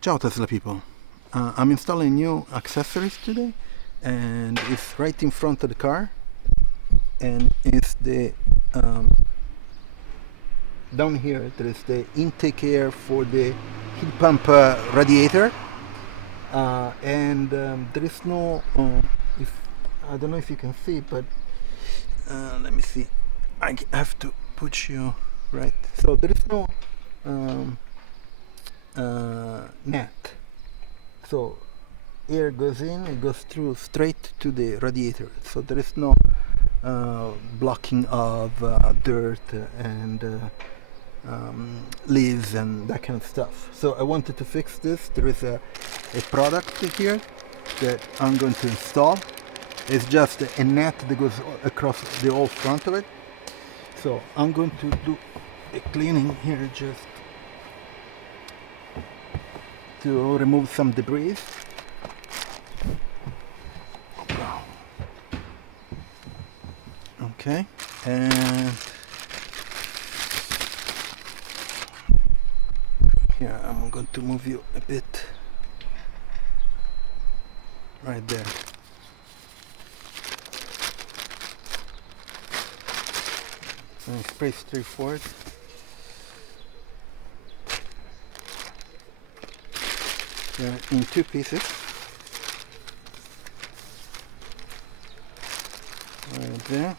Ciao Tesla people, I'm installing new accessories today, and it's right in front of the car, and it's the down here there is the intake air for the heat pump radiator, and there is no if I don't know if you can see, but let me see, I have to put you right, so there is no net. So air goes in, it goes through straight to the radiator. So there is no blocking of dirt and leaves and that kind of stuff. So I wanted to fix this. There is a product here that I'm going to install. It's just a net that goes across the whole front of it. So I'm going to do a cleaning here just to remove some debris. Okay, and here I'm going to move you a bit right there. And it's pretty straightforward. They're in two pieces. Right there.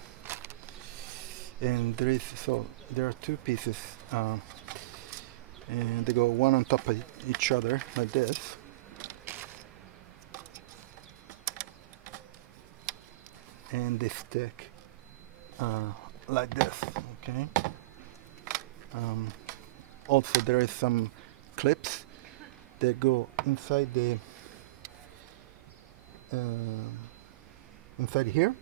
And there are two pieces, and they go one on top of each other like this. And they stick like this, okay? Also there is some clips that go inside the inside here,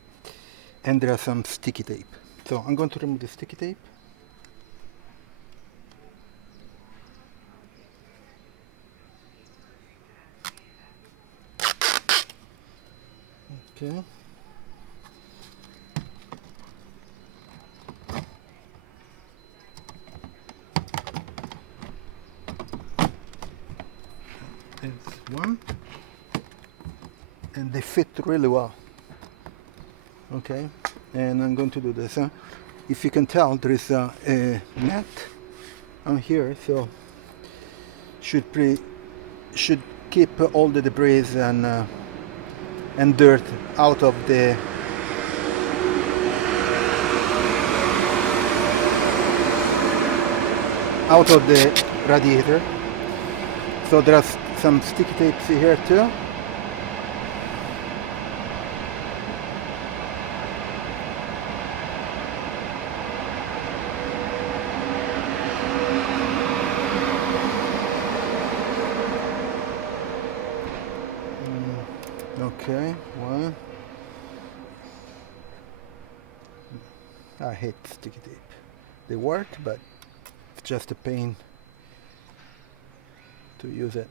and there are some sticky tape. So I'm going to remove the sticky tape. Okay. It's one, and they fit really well. Okay, and I'm going to do this. If you can tell, there is a net on here, so should keep all the debris and dirt out of the radiator. So there are some sticky tapes here too. Okay, one. I hate sticky tape. They work, but it's just a pain to use it.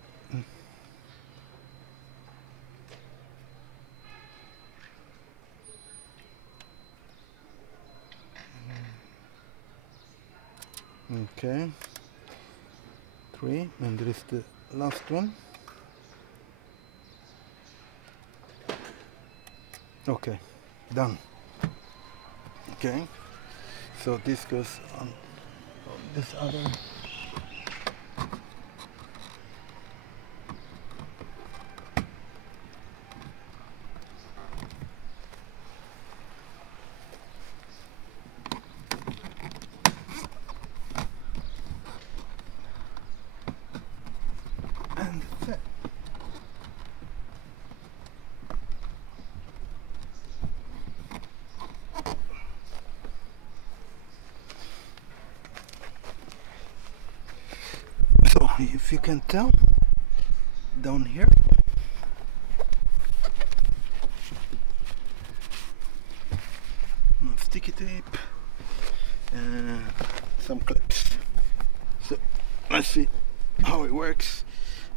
Okay, three, and there is the last one. Okay, done. Okay, so this goes on this other. And that's it. So if you can tell, down here sticky tape and some clips. So let's see how it works,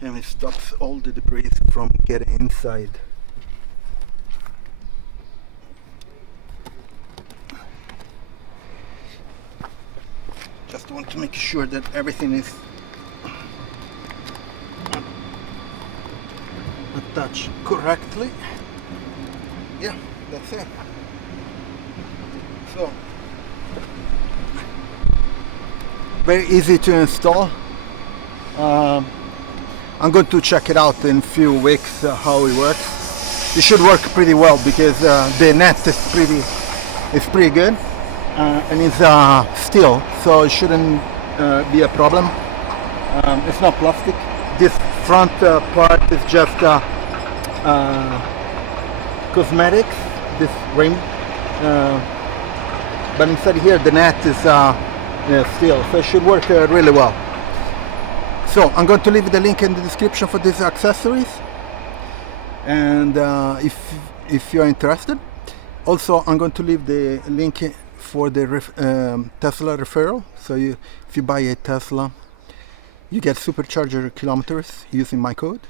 and it stops all the debris from getting inside. Just want to make sure that everything is attach correctly. Yeah, that's it. So very easy to install. I'm going to check it out in a few weeks how it works. It should work pretty well because the net is pretty good and it's steel, so it shouldn't be a problem. It's not plastic. This front part is just cosmetics, this ring, but inside here the net is steel, so it should work really well. So I'm going to leave the link in the description for these accessories, and if you're interested, also I'm going to leave the link for the Tesla referral. So if you buy a Tesla, you get Supercharger kilometers using my code,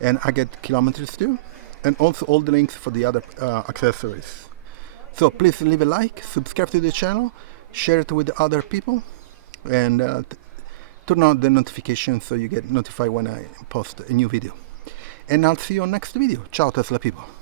and I get kilometers too, and also all the links for the other accessories. So please leave a like, subscribe to the channel, share it with other people, and turn on the notifications so you get notified when I post a new video. And I'll see you on next video. Ciao Tesla people.